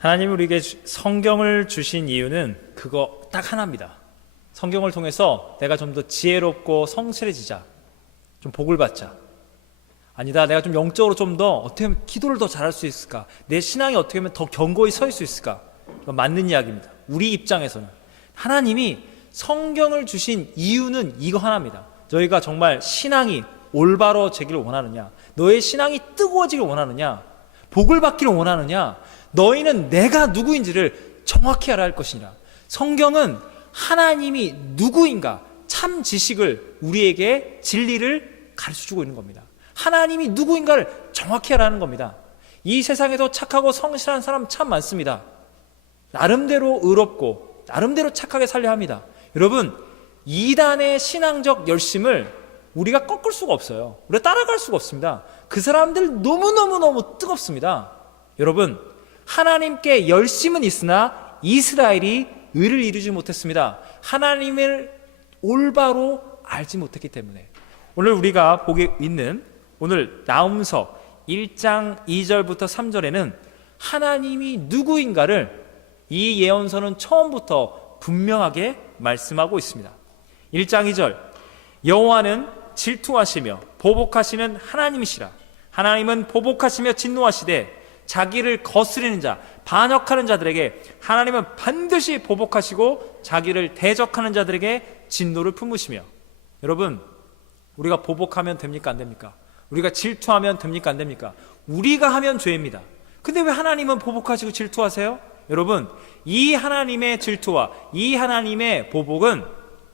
하나님이 우리에게 성경을 주신 이유는 그거 딱 하나입니다. 성경을 통해서 내가 좀 더 지혜롭고 성실해지자, 좀 복을 받자. 아니다, 내가 좀 영적으로 좀 더 어떻게 하면 기도를 더 잘할 수 있을까, 내 신앙이 어떻게 하면 더 견고히 설 수 있을까. 맞는 이야기입니다. 우리 입장에서는 하나님이 성경을 주신 이유는 이거 하나입니다. 너희가 정말 신앙이 올바로지기를 원하느냐, 너의 신앙이 뜨거워지길 원하느냐, 복을 받기를 원하느냐, 너희는 내가 누구인지를 정확히 알아야 할 것이니라. 성경은 하나님이 누구인가 참 지식을, 우리에게 진리를 가르쳐주고 있는 겁니다. 하나님이 누구인가를 정확히 알아야 하는 겁니다. 이 세상에도 착하고 성실한 사람 참 많습니다. 나름대로 의롭고 나름대로 착하게 살려야 합니다. 여러분, 이단의 신앙적 열심을 우리가 꺾을 수가 없어요. 우리가 따라갈 수가 없습니다. 그 사람들 너무너무너무 뜨겁습니다. 여러분, 하나님께 열심은 있으나 이스라엘이 의를 이루지 못했습니다. 하나님을 올바로 알지 못했기 때문에. 오늘 우리가 보게 있는 오늘 나훔서 1장 2절부터 3절에는 하나님이 누구인가를 이 예언서는 처음부터 분명하게 말씀하고 있습니다. 1장 2절, 여호와는 질투하시며 보복하시는 하나님이시라. 하나님은 보복하시며 진노하시되 자기를 거스리는 자, 반역하는 자들에게 하나님은 반드시 보복하시고 자기를 대적하는 자들에게 진노를 품으시며. 여러분, 우리가 보복하면 됩니까, 안 됩니까? 우리가 질투하면 됩니까, 안 됩니까? 우리가 하면 죄입니다. 근데 왜 하나님은 보복하시고 질투하세요? 여러분, 이 하나님의 질투와 이 하나님의 보복은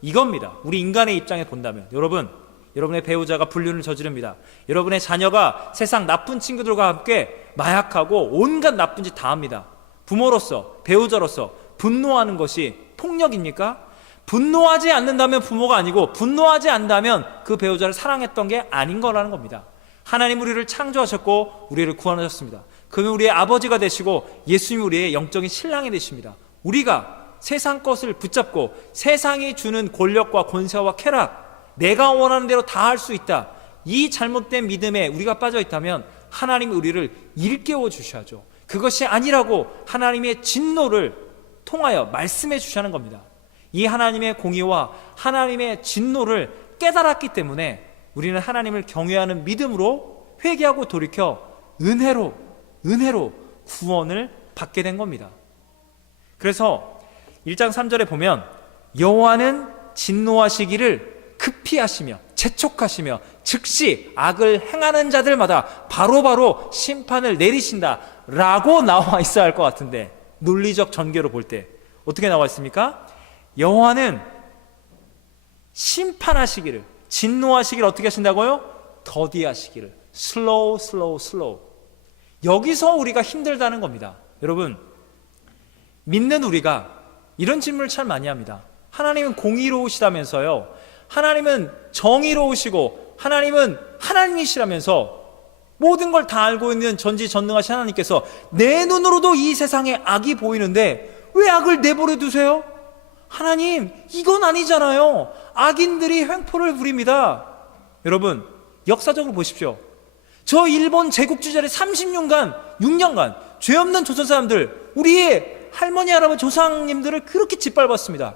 이겁니다. 우리 인간의 입장에 본다면, 여러분의 배우자가 불륜을 저지릅니다. 여러분의 자녀가 세상 나쁜 친구들과 함께 마약하고 온갖 나쁜 짓 다 합니다. 부모로서, 배우자로서 분노하는 것이 폭력입니까? 분노하지 않는다면 부모가 아니고, 분노하지 않는다면 그 배우자를 사랑했던 게 아닌 거라는 겁니다. 하나님 우리를 창조하셨고 우리를 구원하셨습니다. 그는 우리의 아버지가 되시고 예수님이 우리의 영적인 신랑이 되십니다. 우리가 세상 것을 붙잡고 세상이 주는 권력과 권세와 쾌락, 내가 원하는 대로 다 할 수 있다, 이 잘못된 믿음에 우리가 빠져 있다면 하나님이 우리를 일깨워 주셔야죠. 그것이 아니라고 하나님의 진노를 통하여 말씀해 주시는 겁니다. 이 하나님의 공의와 하나님의 진노를 깨달았기 때문에 우리는 하나님을 경외하는 믿음으로 회개하고 돌이켜 은혜로 구원을 받게 된 겁니다. 그래서 1장 3절에 보면 여호와는 진노하시기를 급히 하시며 재촉하시며 즉시 악을 행하는 자들마다 바로바로 심판을 내리신다 라고 나와 있어야 할 것 같은데, 논리적 전개로 볼 때 어떻게 나와 있습니까? 여호와는 심판하시기를, 진노하시기를 어떻게 하신다고요? 더디하시기를, 슬로우. 여기서 우리가 힘들다는 겁니다. 여러분, 믿는 우리가 이런 질문을 참 많이 합니다. 하나님은 공의로우시다면서요, 하나님은 정의로우시고 하나님은 하나님이시라면서 모든 걸 다 알고 있는 전지전능하신 하나님께서 내 눈으로도 이 세상에 악이 보이는데 왜 악을 내버려 두세요? 하나님, 이건 아니잖아요. 악인들이 횡포를 부립니다. 여러분, 역사적으로 보십시오. 저 일본 제국주의자를 6년간 죄 없는 조선 사람들, 우리의 할머니, 할아버지, 조상님들을 그렇게 짓밟았습니다.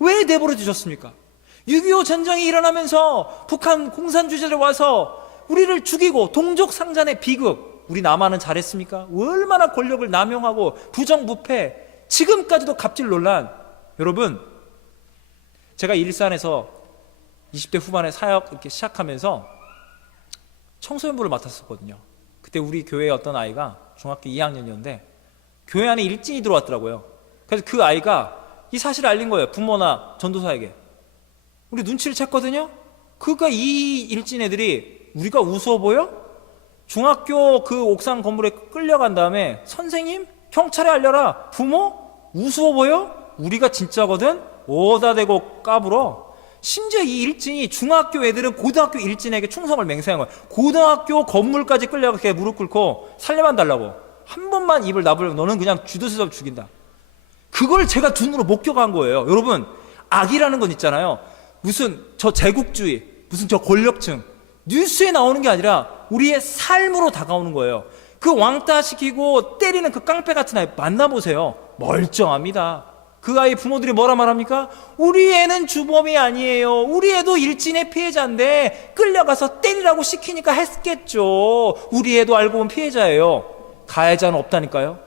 왜 내버려 두셨습니까? 6.25 전쟁이 일어나면서 북한 공산주의자들 와서 우리를 죽이고 동족상잔의 비극, 우리 남한은 잘했습니까? 얼마나 권력을 남용하고 부정부패, 지금까지도 갑질 논란. 여러분, 제가 일산에서 20대 후반에 사역 이렇게 시작하면서 청소년부를 맡았었거든요. 그때 우리 교회에 어떤 아이가 중학교 2학년이었는데 교회 안에 일진이 들어왔더라고요. 그래서 그 아이가 이 사실을 알린 거예요. 부모나 전도사에게. 우리 눈치를 챘거든요. 그러니까 이 일진 애들이 우리가 우스워 보여? 중학교 그 옥상 건물에 끌려간 다음에 선생님, 경찰에 알려라. 부모? 우스워 보여? 우리가 진짜거든? 오다 대고 까불어. 심지어 이 일진이, 중학교 애들은 고등학교 일진에게 충성을 맹세한 거예요. 고등학교 건물까지 끌려가게 무릎 꿇고 살려만 달라고. 한 번만 입을 나불면 너는 그냥 쥐도새서 죽인다. 그걸 제가 눈으로 목격한 거예요. 여러분, 악이라는 건 있잖아요. 무슨 저 제국주의, 무슨 저 권력층 뉴스에 나오는 게 아니라 우리의 삶으로 다가오는 거예요. 그 왕따시키고 때리는 그 깡패 같은 아이 만나보세요. 멀쩡합니다. 그 아이 부모들이 뭐라 말합니까? 우리 애는 주범이 아니에요. 우리 애도 일진의 피해자인데 끌려가서 때리라고 시키니까 했겠죠. 우리 애도 알고 보면 피해자예요. 가해자는 없다니까요.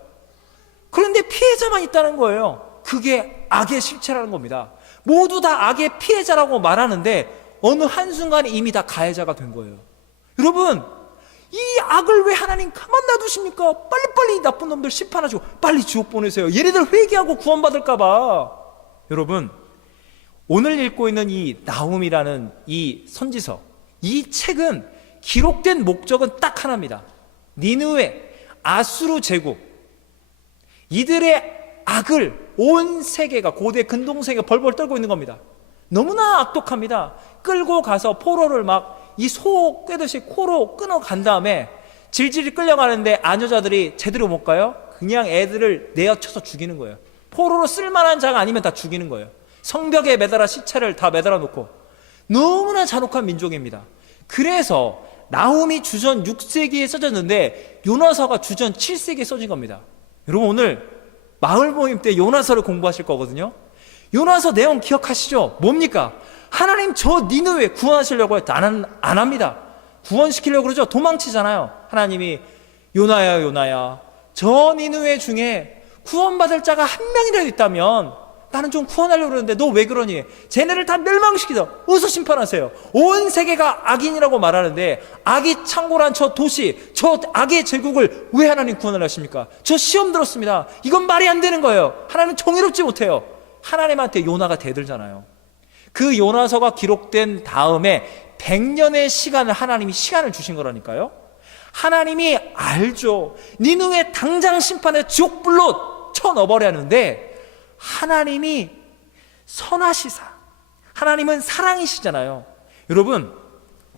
그런데 피해자만 있다는 거예요. 그게 악의 실체라는 겁니다. 모두 다 악의 피해자라고 말하는데 어느 한순간에 이미 다 가해자가 된 거예요. 여러분, 이 악을 왜 하나님 가만 놔두십니까? 빨리빨리 이 나쁜 놈들 심판하시고 빨리 지옥 보내세요. 얘네들 회개하고 구원받을까 봐. 여러분, 오늘 읽고 있는 이 나훔이라는 이 선지서, 이 책은 기록된 목적은 딱 하나입니다. 니느웨, 아수르 제국, 이들의 악을 온 세계가, 고대 근동세계가 벌벌 떨고 있는 겁니다. 너무나 악독합니다. 끌고 가서 포로를 막 이 소 꿰듯이 코로 끊어간 다음에 질질 끌려가는데 아녀자들이 제대로 못 가요? 그냥 애들을 내어쳐서 죽이는 거예요. 포로로 쓸만한 자가 아니면 다 죽이는 거예요. 성벽에 매달아 시체를 다 매달아 놓고. 너무나 잔혹한 민족입니다. 그래서 나훔이 주전 6세기에 써졌는데 요나서가 주전 7세기에 써진 겁니다. 여러분, 오늘 마을 모임 때 요나서를 공부하실 거거든요. 요나서 내용 기억하시죠? 뭡니까? 하나님 저 니느웨 구원하시려고 해도 안 합니다. 구원시키려고 그러죠. 도망치잖아요. 하나님이 요나야 요나야, 저 니느웨 중에 구원받을 자가 한 명이라도 있다면 나는 좀 구원하려고 그러는데 너 왜 그러니? 쟤네를 다 멸망시키자. 어서 심판하세요. 온 세계가 악인이라고 말하는데 악이 창궐한 저 도시, 저 악의 제국을 왜 하나님 구원을 하십니까? 저 시험 들었습니다. 이건 말이 안 되는 거예요. 하나님 정의롭지 못해요. 하나님한테 요나가 대들잖아요. 그 요나서가 기록된 다음에 100년의 시간을 하나님이 시간을 주신 거라니까요. 하나님이 알죠. 니느웨 당장 심판해 지옥불로 쳐넣어버렸는데 하나님이 선하시사, 하나님은 사랑이시잖아요. 여러분,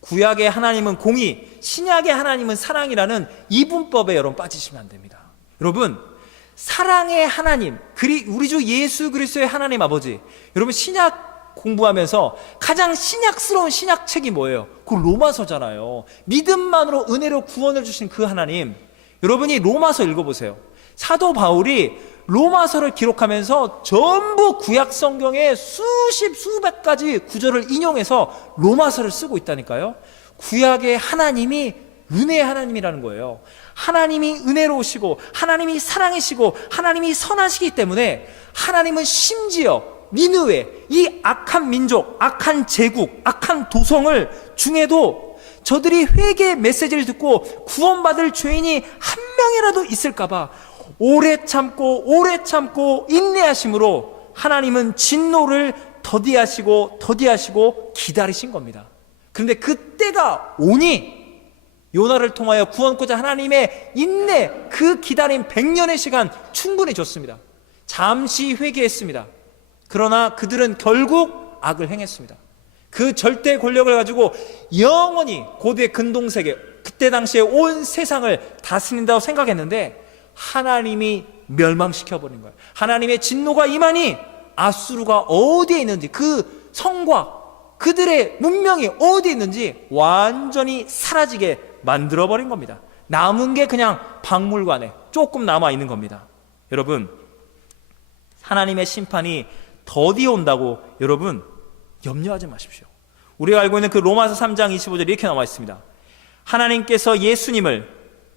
구약의 하나님은 공의, 신약의 하나님은 사랑이라는 이분법에 여러분 빠지시면 안 됩니다. 여러분, 사랑의 하나님, 우리 주 예수 그리스도의 하나님 아버지. 여러분, 신약 공부하면서 가장 신약스러운 신약책이 뭐예요? 그 로마서잖아요. 믿음만으로 은혜로 구원을 주신 그 하나님. 여러분이 로마서 읽어보세요. 사도 바울이 로마서를 기록하면서 전부 구약 성경의 수백 가지 구절을 인용해서 로마서를 쓰고 있다니까요. 구약의 하나님이 은혜의 하나님이라는 거예요. 하나님이 은혜로우시고 하나님이 사랑이시고 하나님이 선하시기 때문에 하나님은 심지어 니느웨, 이 악한 민족, 악한 제국, 악한 도성을 중에도 저들이 회개의 메시지를 듣고 구원받을 죄인이 한 명이라도 있을까봐 오래 참고 인내하심으로 하나님은 진노를 더디하시고 기다리신 겁니다. 그런데 그때가 오니 요나를 통하여 구원코자 하나님의 인내, 그 기다림 100년의 시간 충분히 줬습니다. 잠시 회개했습니다. 그러나 그들은 결국 악을 행했습니다. 그 절대 권력을 가지고 영원히 고대 근동세계, 그때 당시에 온 세상을 다스린다고 생각했는데 하나님이 멸망시켜버린 거예요. 하나님의 진노가 임하니 아수르가 어디에 있는지, 그 성과 그들의 문명이 어디에 있는지 완전히 사라지게 만들어버린 겁니다. 남은 게 그냥 박물관에 조금 남아있는 겁니다. 여러분, 하나님의 심판이 더디 온다고 여러분 염려하지 마십시오. 우리가 알고 있는 그 로마서 3장 25절 이렇게 나와 있습니다. 하나님께서 예수님을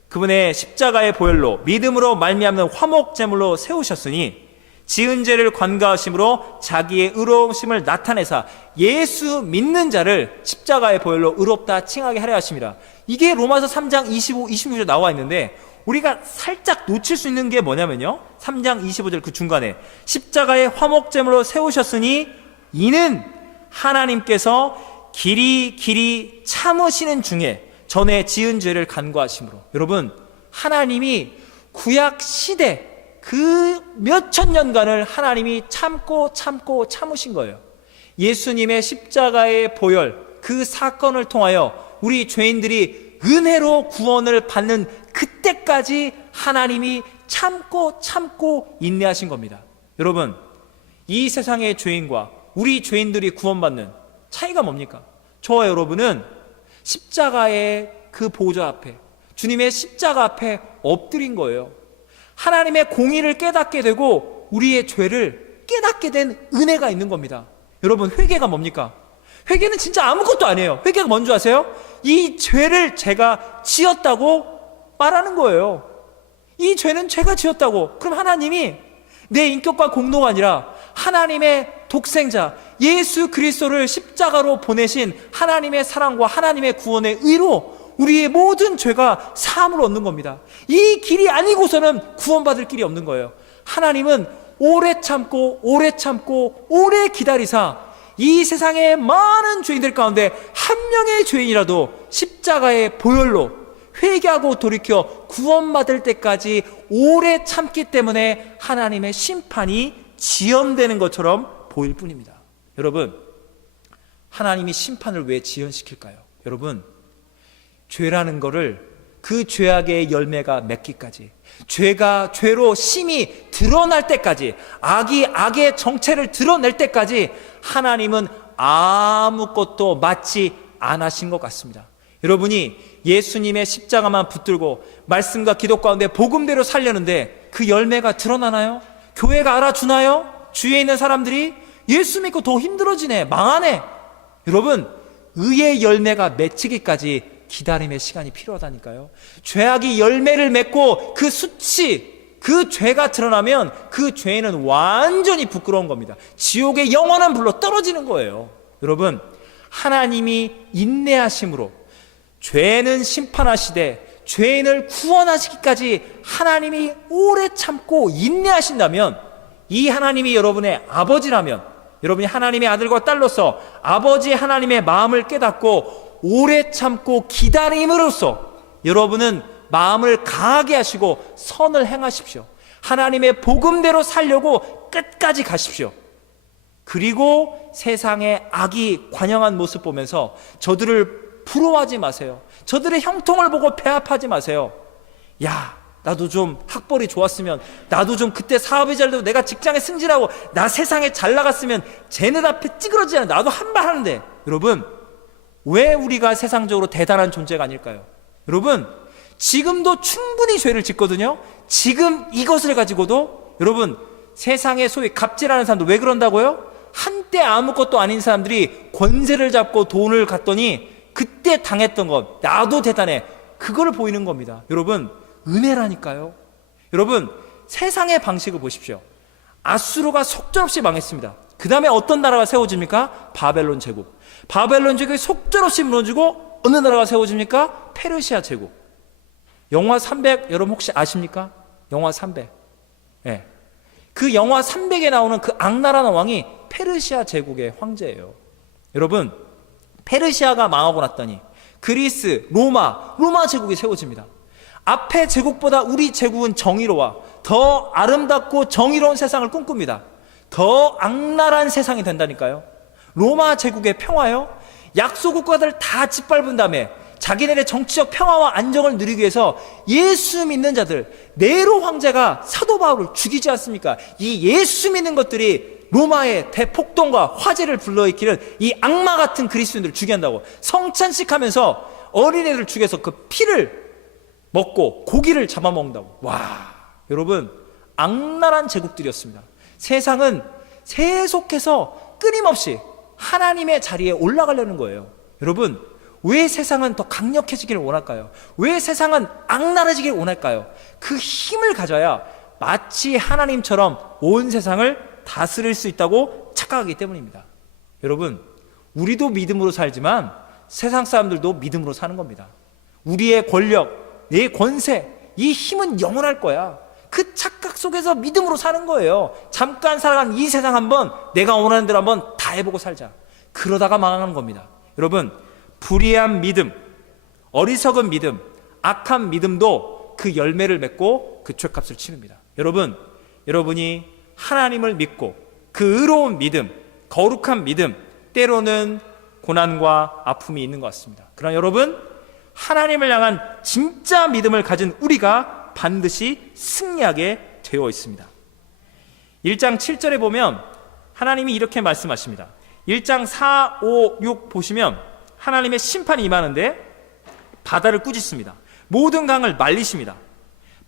그분의 십자가의 보혈로 믿음으로 말미암는 화목제물로 세우셨으니 지은 죄를 관가하심으로 자기의 의로우심을 나타내사 예수 믿는 자를 십자가의 보혈로 의롭다 칭하게 하려 하심이라. 이게 로마서 3장 25, 26절 나와 있는데 우리가 살짝 놓칠 수 있는 게 뭐냐면요, 3장 25절 그 중간에 십자가의 화목제물로 세우셨으니 이는 하나님께서 길이 참으시는 중에 전에 지은 죄를 간과하심으로. 여러분, 하나님이 구약 시대 그 몇천 년간을 하나님이 참으신 거예요. 예수님의 십자가의 보혈, 그 사건을 통하여 우리 죄인들이 은혜로 구원을 받는 그때까지 하나님이 참고 인내하신 겁니다. 여러분, 이 세상의 죄인과 우리 죄인들이 구원받는 차이가 뭡니까? 저와 여러분은 십자가의 그 보좌 앞에 주님의 십자가 앞에 엎드린 거예요. 하나님의 공의를 깨닫게 되고 우리의 죄를 깨닫게 된 은혜가 있는 겁니다. 여러분, 회개가 뭡니까? 회개는 진짜 아무것도 아니에요. 회개가 뭔지 아세요? 이 죄를 제가 지었다고 말하는 거예요. 이 죄는 제가 지었다고. 그럼 하나님이 내 인격과 공로가 아니라 하나님의 독생자 예수 그리스도를 십자가로 보내신 하나님의 사랑과 하나님의 구원의 의로 우리의 모든 죄가 사함을 얻는 겁니다. 이 길이 아니고서는 구원받을 길이 없는 거예요. 하나님은 오래 참고 오래 기다리사 이 세상의 많은 죄인들 가운데 한 명의 죄인이라도 십자가의 보혈로 회개하고 돌이켜 구원받을 때까지 오래 참기 때문에 하나님의 심판이 지연되는 것처럼 보일 뿐입니다. 여러분, 하나님이 심판을 왜 지연시킬까요? 여러분, 죄라는 거를 그 죄악의 열매가 맺기까지, 죄가 죄로 심히 드러날 때까지, 악이 악의 정체를 드러낼 때까지 하나님은 아무것도 마치 안 하신 것 같습니다. 여러분이 예수님의 십자가만 붙들고 말씀과 기도 가운데 복음대로 살려는데 그 열매가 드러나나요? 교회가 알아주나요? 주위에 있는 사람들이 예수 믿고 더 힘들어지네, 망하네. 여러분, 의의 열매가 맺히기까지 기다림의 시간이 필요하다니까요. 죄악이 열매를 맺고 그 수치, 그 죄가 드러나면 그 죄는 완전히 부끄러운 겁니다. 지옥의 영원한 불로 떨어지는 거예요. 여러분, 하나님이 인내하심으로 죄는 심판하시되 죄인을 구원하시기까지 하나님이 오래 참고 인내하신다면, 이 하나님이 여러분의 아버지라면, 여러분이 하나님의 아들과 딸로서 아버지 하나님의 마음을 깨닫고 오래 참고 기다림으로써 여러분은 마음을 강하게 하시고 선을 행하십시오. 하나님의 복음대로 살려고 끝까지 가십시오. 그리고 세상의 악이 관영한 모습 보면서 저들을 부러워하지 마세요. 저들의 형통을 보고 배합하지 마세요. 야, 나도 좀 학벌이 좋았으면, 나도 좀 그때 사업이 잘 되고 내가 직장에 승진하고 나 세상에 잘 나갔으면 쟤네 앞에 찌그러지지 않아 나도 한 말 하는데. 여러분, 왜 우리가 세상적으로 대단한 존재가 아닐까요? 여러분, 지금도 충분히 죄를 짓거든요. 지금 이것을 가지고도. 여러분, 세상에 소위 갑질하는 사람들 왜 그런다고요? 한때 아무것도 아닌 사람들이 권세를 잡고 돈을 갖더니 그때 당했던 것, 나도 대단해, 그걸 보이는 겁니다. 여러분, 은혜라니까요. 여러분, 세상의 방식을 보십시오. 아수르가 속절없이 망했습니다. 그 다음에 어떤 나라가 세워집니까? 바벨론 제국. 바벨론 제국이 속절없이 무너지고 어느 나라가 세워집니까? 페르시아 제국. 영화 300 여러분 혹시 아십니까? 영화 300. 네. 그 영화 300에 나오는 그 악나라는 왕이 페르시아 제국의 황제예요. 여러분, 페르시아가 망하고 났더니 그리스, 로마 제국이 세워집니다. 앞에 제국보다 우리 제국은 정의로워 더 아름답고 정의로운 세상을 꿈꿉니다. 더 악랄한 세상이 된다니까요. 로마 제국의 평화요, 약소 국가들 다 짓밟은 다음에 자기네의 정치적 평화와 안정을 누리기 위해서 예수 믿는 자들, 네로 황제가 사도 바울을 죽이지 않습니까? 이 예수 믿는 것들이 로마의 대폭동과 화재를 불러일으키는 이 악마 같은 그리스도인들을 죽인다고 성찬식 하면서 어린애들 죽여서 그 피를 먹고 고기를 잡아먹는다고. 와, 여러분, 악랄한 제국들이었습니다. 세상은 계속해서 끊임없이 하나님의 자리에 올라가려는 거예요. 여러분, 왜 세상은 더 강력해지기를 원할까요? 왜 세상은 악랄해지기를 원할까요? 그 힘을 가져야 마치 하나님처럼 온 세상을 다스릴 수 있다고 착각하기 때문입니다. 여러분, 우리도 믿음으로 살지만 세상 사람들도 믿음으로 사는 겁니다. 우리의 권력, 내 권세, 이 힘은 영원할 거야. 그 착각 속에서 믿음으로 사는 거예요. 잠깐 살아간 이 세상 한번 내가 원하는 대로 한번 다 해보고 살자. 그러다가 망하는 겁니다. 여러분, 불의한 믿음, 어리석은 믿음, 악한 믿음도 그 열매를 맺고 그 죄값을 치릅니다. 여러분, 여러분이 하나님을 믿고 그 의로운 믿음, 거룩한 믿음, 때로는 고난과 아픔이 있는 것 같습니다. 그러나 여러분, 하나님을 향한 진짜 믿음을 가진 우리가 반드시 승리하게 되어 있습니다. 1장 7절에 보면 하나님이 이렇게 말씀하십니다. 1장 4, 5, 6 보시면 하나님의 심판이 임하는데 바다를 꾸짖습니다. 모든 강을 말리십니다.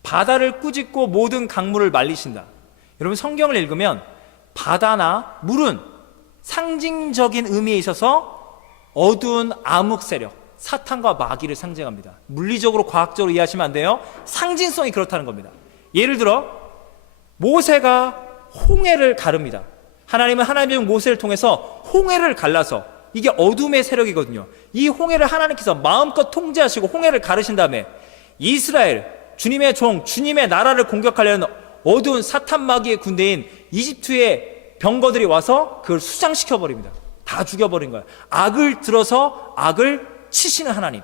바다를 꾸짖고 모든 강물을 말리신다. 여러분, 성경을 읽으면 바다나 물은 상징적인 의미에 있어서 어두운 암흑 세력, 사탄과 마귀를 상징합니다. 물리적으로 과학적으로 이해하시면 안 돼요. 상징성이 그렇다는 겁니다. 예를 들어 모세가 홍해를 가릅니다. 하나님은 하나님의 모세를 통해서 홍해를 갈라서, 이게 어둠의 세력이거든요. 이 홍해를 하나님께서 마음껏 통제하시고 홍해를 가르신 다음에 이스라엘, 주님의 종, 주님의 나라를 공격하려는 어두운 사탄 마귀의 군대인 이집트의 병거들이 와서 그걸 수장시켜버립니다. 다 죽여버린 거예요. 악을 들어서 악을 치시는 하나님.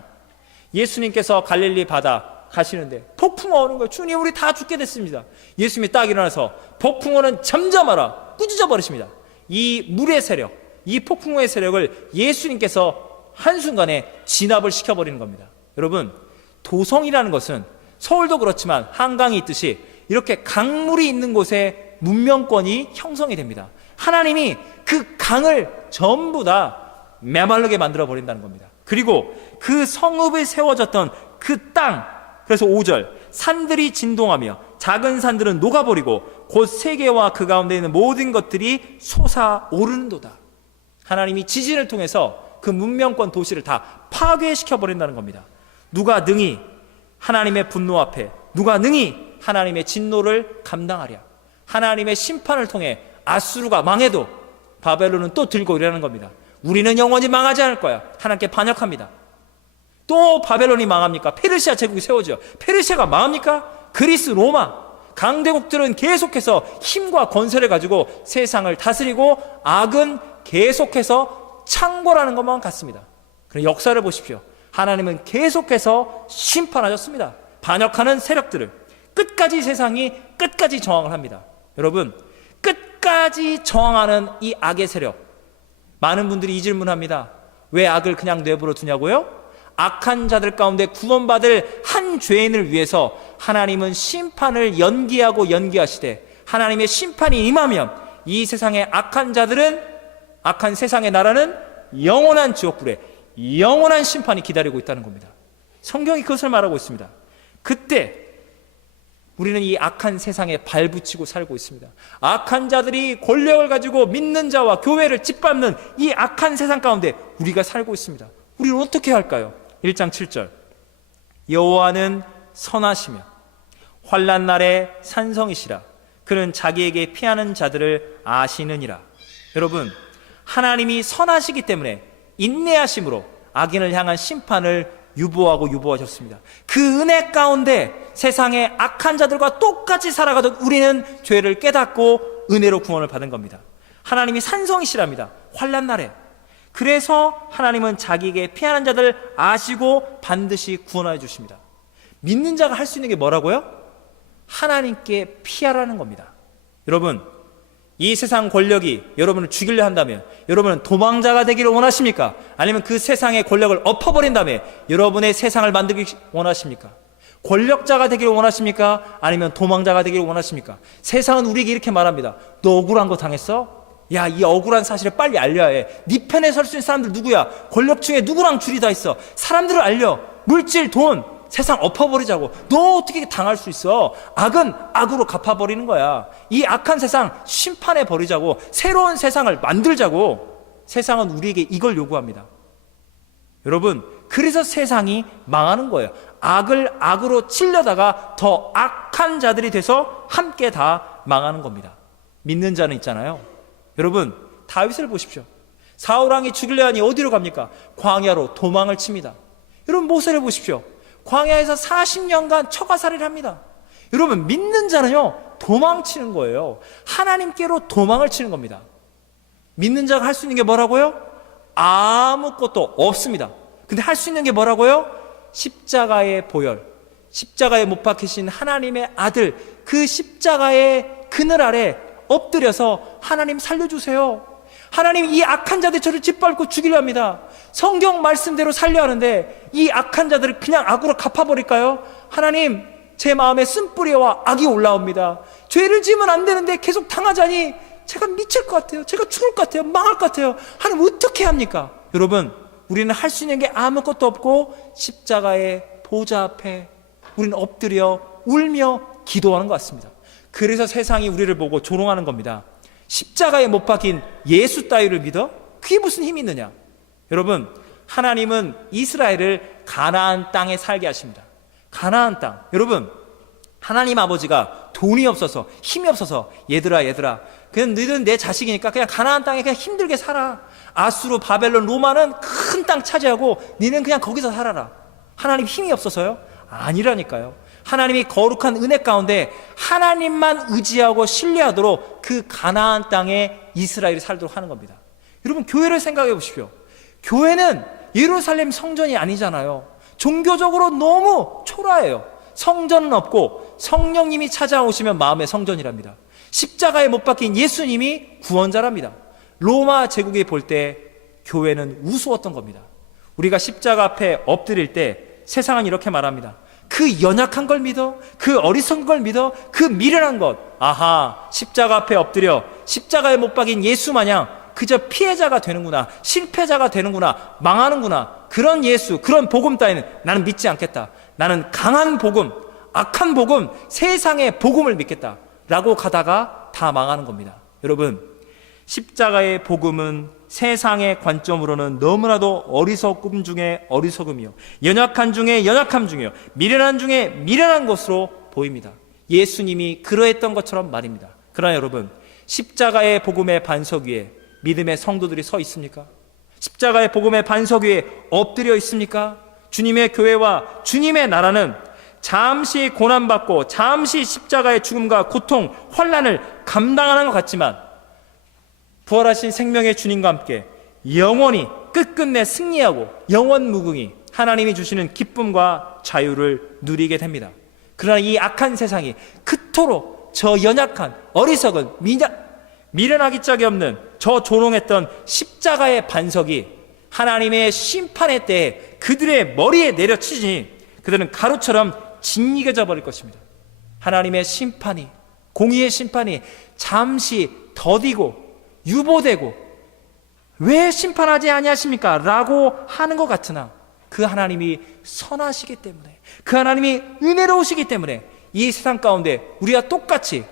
예수님께서 갈릴리 바다 가시는데 폭풍우가 오는 거예요. 주님, 우리 다 죽게 됐습니다. 예수님이 딱 일어나서 폭풍우는 잠잠하라, 꾸짖어 버리십니다. 이 물의 세력, 이 폭풍우의 세력을 예수님께서 한순간에 진압을 시켜버리는 겁니다. 여러분, 도성이라는 것은 서울도 그렇지만 한강이 있듯이 이렇게 강물이 있는 곳에 문명권이 형성이 됩니다. 하나님이 그 강을 전부 다 메마르게 만들어 버린다는 겁니다. 그리고 그 성읍에 세워졌던 그 땅, 그래서 5절, 산들이 진동하며 작은 산들은 녹아버리고 곧 세계와 그 가운데 있는 모든 것들이 솟아오르는도다. 하나님이 지진을 통해서 그 문명권 도시를 다 파괴시켜 버린다는 겁니다. 누가 능히 하나님의 분노 앞에, 누가 능히 하나님의 진노를 감당하랴. 하나님의 심판을 통해 아수르가 망해도 바벨론은 또 들고 일어나는 겁니다. 우리는 영원히 망하지 않을 거야. 하나님께 반역합니다. 또 바벨론이 망합니까? 페르시아 제국이 세워져. 페르시아가 망합니까? 그리스, 로마, 강대국들은 계속해서 힘과 권세를 가지고 세상을 다스리고 악은 계속해서 창궐하는 것만 같습니다. 그럼 역사를 보십시오. 하나님은 계속해서 심판하셨습니다. 반역하는 세력들을. 끝까지 세상이 끝까지 저항을 합니다. 여러분, 끝까지 저항하는 이 악의 세력, 많은 분들이 이 질문합니다. 왜 악을 그냥 내버려 두냐고요? 악한 자들 가운데 구원받을 한 죄인을 위해서 하나님은 심판을 연기하고 연기하시되, 하나님의 심판이 임하면 이 세상의 악한 자들은, 악한 세상의 나라는 영원한 지옥불에 영원한 심판이 기다리고 있다는 겁니다. 성경이 그것을 말하고 있습니다. 그때 우리는 이 악한 세상에 발붙이고 살고 있습니다. 악한 자들이 권력을 가지고 믿는 자와 교회를 짓밟는 이 악한 세상 가운데 우리가 살고 있습니다. 우리는 어떻게 할까요? 1장 7절, 여호와는 선하시며 환난 날에 산성이시라. 그는 자기에게 피하는 자들을 아시느니라. 여러분, 하나님이 선하시기 때문에 인내하심으로 악인을 향한 심판을 유보하고 유보하셨습니다. 그 은혜 가운데 세상의 악한 자들과 똑같이 살아가던 우리는 죄를 깨닫고 은혜로 구원을 받은 겁니다. 하나님이 산성이시랍니다. 환난 날에. 그래서 하나님은 자기에게 피하는 자들 아시고 반드시 구원하여 주십니다. 믿는 자가 할 수 있는 게 뭐라고요? 하나님께 피하라는 겁니다. 여러분, 이 세상 권력이 여러분을 죽이려 한다면 여러분은 도망자가 되기를 원하십니까? 아니면 그 세상의 권력을 엎어버린 다음에 여러분의 세상을 만들기 원하십니까? 권력자가 되기를 원하십니까? 아니면 도망자가 되기를 원하십니까? 세상은 우리에게 이렇게 말합니다. 너 억울한 거 당했어? 야, 이 억울한 사실을 빨리 알려야 해. 네 편에 설 수 있는 사람들 누구야? 권력 중에 누구랑 줄이 다 있어? 사람들을 알려. 물질, 돈, 세상 엎어버리자고. 너 어떻게 당할 수 있어? 악은 악으로 갚아버리는 거야. 이 악한 세상 심판해버리자고. 새로운 세상을 만들자고. 세상은 우리에게 이걸 요구합니다. 여러분, 그래서 세상이 망하는 거예요. 악을 악으로 치려다가 더 악한 자들이 돼서 함께 다 망하는 겁니다. 믿는 자는 있잖아요. 여러분, 다윗을 보십시오. 사울왕이 죽이려 하니 어디로 갑니까? 광야로 도망을 칩니다. 여러분, 모세를 보십시오. 광야에서 40년간 처가살이를 합니다. 여러분, 믿는 자는요, 도망치는 거예요. 하나님께로 도망을 치는 겁니다. 믿는 자가 할 수 있는 게 뭐라고요? 아무것도 없습니다. 근데 할 수 있는 게 뭐라고요? 십자가의 보혈, 십자가에 못 박히신 하나님의 아들, 그 십자가의 그늘 아래 엎드려서 하나님 살려주세요. 하나님, 이 악한 자들 저를 짓밟고 죽이려 합니다. 성경 말씀대로 살려 하는데 이 악한 자들을 그냥 악으로 갚아버릴까요? 하나님, 제 마음에 쓴뿌리와 악이 올라옵니다. 죄를 지으면 안 되는데 계속 당하자니 제가 미칠 것 같아요. 제가 죽을 것 같아요. 망할 것 같아요. 하나님, 어떻게 합니까? 여러분, 우리는 할 수 있는 게 아무것도 없고 십자가의 보좌 앞에 우리는 엎드려 울며 기도하는 것 같습니다. 그래서 세상이 우리를 보고 조롱하는 겁니다. 십자가에 못 박힌 예수 따위를 믿어? 그게 무슨 힘이 있느냐? 여러분, 하나님은 이스라엘을 가나안 땅에 살게 하십니다. 가나안 땅. 여러분, 하나님 아버지가 돈이 없어서, 힘이 없어서, 얘들아 그냥 너희들은 내 자식이니까 그냥 가나안 땅에 그냥 힘들게 살아. 아수르, 바벨론, 로마는 큰 땅 차지하고 니는 그냥 거기서 살아라. 하나님 힘이 없어서요? 아니라니까요. 하나님이 거룩한 은혜 가운데 하나님만 의지하고 신뢰하도록 그 가나안 땅에 이스라엘이 살도록 하는 겁니다. 여러분, 교회를 생각해 보십시오. 교회는 예루살렘 성전이 아니잖아요. 종교적으로 너무 초라해요. 성전은 없고 성령님이 찾아오시면 마음의 성전이랍니다. 십자가에 못 박힌 예수님이 구원자랍니다. 로마 제국에 볼 때 교회는 우스웠던 겁니다. 우리가 십자가 앞에 엎드릴 때 세상은 이렇게 말합니다. 그 연약한 걸 믿어? 그 어리석은 걸 믿어? 그 미련한 것. 아하, 십자가 앞에 엎드려 십자가에 못 박힌 예수 마냥 그저 피해자가 되는구나, 실패자가 되는구나, 망하는구나, 그런 예수, 그런 복음 따위는 나는 믿지 않겠다. 나는 강한 복음, 악한 복음, 세상의 복음을 믿겠다 라고 가다가 다 망하는 겁니다. 여러분, 십자가의 복음은 세상의 관점으로는 너무나도 어리석음 중에 어리석음이요, 연약한 중에 연약함 중이요, 미련한 중에 미련한 것으로 보입니다. 예수님이 그러했던 것처럼 말입니다. 그러나 여러분, 십자가의 복음의 반석 위에 믿음의 성도들이 서 있습니까? 십자가의 복음의 반석 위에 엎드려 있습니까? 주님의 교회와 주님의 나라는 잠시 고난받고 잠시 십자가의 죽음과 고통, 환난을 감당하는 것 같지만 부활하신 생명의 주님과 함께 영원히 끝끝내 승리하고 영원무궁히 하나님이 주시는 기쁨과 자유를 누리게 됩니다. 그러나 이 악한 세상이 그토록 저 연약한 어리석은 미련하기 짝이 없는 저 조롱했던 십자가의 반석이 하나님의 심판의 때에 그들의 머리에 내려치니 그들은 가루처럼 짓이겨져 버릴 것입니다. 하나님의 심판이, 공의의 심판이 잠시 더디고 유보되고 왜 심판하지 아니하십니까? 라고 하는 것 같으나 그 하나님이 선하시기 때문에, 그 하나님이 은혜로우시기 때문에 이 세상 가운데 우리가 똑같이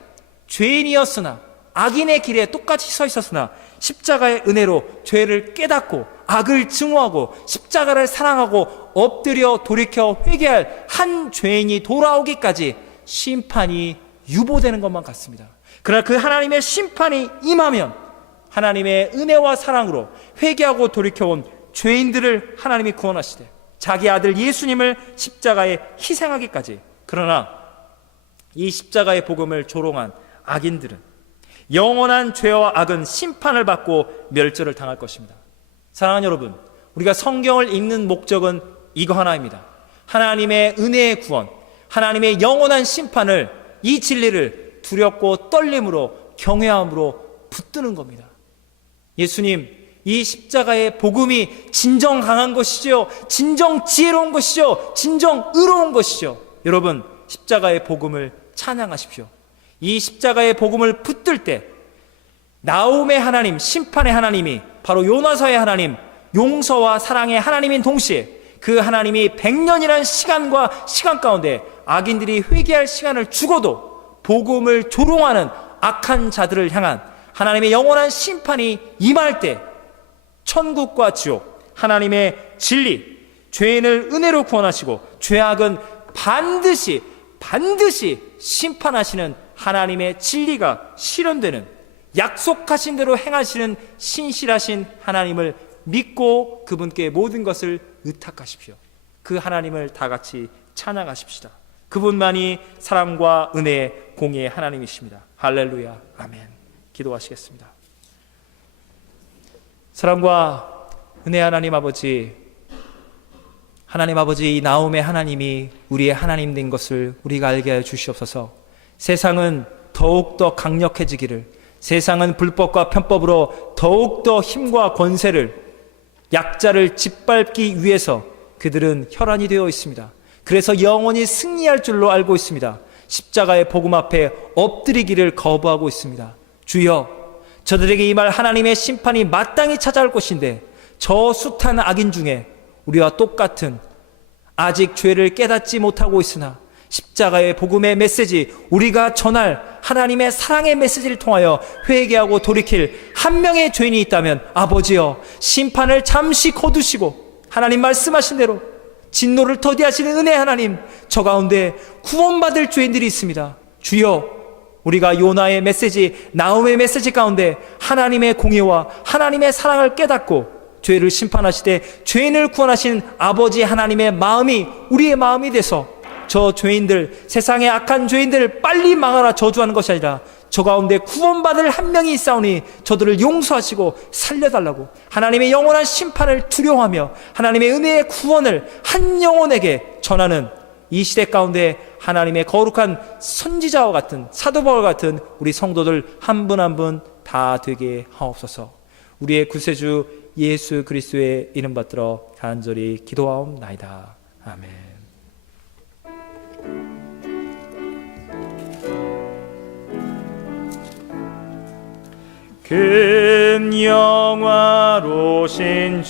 죄인이었으나 악인의 길에 똑같이 서 있었으나 십자가의 은혜로 죄를 깨닫고 악을 증오하고 십자가를 사랑하고 엎드려 돌이켜 회개할 한 죄인이 돌아오기까지 심판이 유보되는 것만 같습니다. 그러나 그 하나님의 심판이 임하면 하나님의 은혜와 사랑으로 회개하고 돌이켜온 죄인들을 하나님이 구원하시되 자기 아들 예수님을 십자가에 희생하기까지. 그러나 이 십자가의 복음을 조롱한 악인들은 영원한 죄와 악은 심판을 받고 멸절을 당할 것입니다. 사랑하는 여러분, 우리가 성경을 읽는 목적은 이거 하나입니다. 하나님의 은혜의 구원, 하나님의 영원한 심판을, 이 진리를 두렵고 떨림으로 경외함으로 붙드는 겁니다. 예수님, 이 십자가의 복음이 진정 강한 것이죠. 진정 지혜로운 것이죠. 진정 의로운 것이죠. 여러분, 십자가의 복음을 찬양하십시오. 이 십자가의 복음을 붙들 때 나움의 하나님, 심판의 하나님이 바로 요나서의 하나님, 용서와 사랑의 하나님인 동시에 그 하나님이 100년이라는 시간 가운데 악인들이 회개할 시간을 주고도 복음을 조롱하는 악한 자들을 향한 하나님의 영원한 심판이 임할 때 천국과 지옥, 하나님의 진리, 죄인을 은혜로 구원하시고 죄악은 반드시 심판하시는 하나님의 진리가 실현되는, 약속하신 대로 행하시는 신실하신 하나님을 믿고 그분께 모든 것을 의탁하십시오. 그 하나님을 다 같이 찬양하십시다. 그분만이 사랑과 은혜의 공의의 하나님이십니다. 할렐루야, 아멘. 기도하시겠습니다. 사랑과 은혜 하나님 아버지, 이 나움의 하나님이 우리의 하나님 된 것을 우리가 알게 하여 주시옵소서. 세상은 더욱더 강력해지기를, 세상은 불법과 편법으로 더욱더 힘과 권세를, 약자를 짓밟기 위해서 그들은 혈안이 되어 있습니다. 그래서 영원히 승리할 줄로 알고 있습니다. 십자가의 복음 앞에 엎드리기를 거부하고 있습니다. 주여, 저들에게 임할 하나님의 심판이 마땅히 찾아올 것인데 저 숱한 악인 중에 우리와 똑같은 아직 죄를 깨닫지 못하고 있으나 십자가의 복음의 메시지, 우리가 전할 하나님의 사랑의 메시지를 통하여 회개하고 돌이킬 한 명의 죄인이 있다면 아버지여, 심판을 잠시 거두시고 하나님 말씀하신 대로 진노를 더디하시는 은혜 하나님, 저 가운데 구원받을 죄인들이 있습니다. 주여, 우리가 요나의 메시지, 나훔의 메시지 가운데 하나님의 공의와 하나님의 사랑을 깨닫고 죄를 심판하시되 죄인을 구원하시는 아버지 하나님의 마음이 우리의 마음이 돼서 저 죄인들, 세상의 악한 죄인들을 빨리 망하라 저주하는 것이 아니라 저 가운데 구원받을 한 명이 있사오니 저들을 용서하시고 살려달라고, 하나님의 영원한 심판을 두려워하며 하나님의 은혜의 구원을 한 영혼에게 전하는 이 시대 가운데 하나님의 거룩한 선지자와 같은, 사도 바울 같은 우리 성도들 한 분 한 분 다 되게 하옵소서. 우리의 구세주 예수 그리스도의 이름 받들어 간절히 기도하옵나이다. 아멘. 큰 영화로신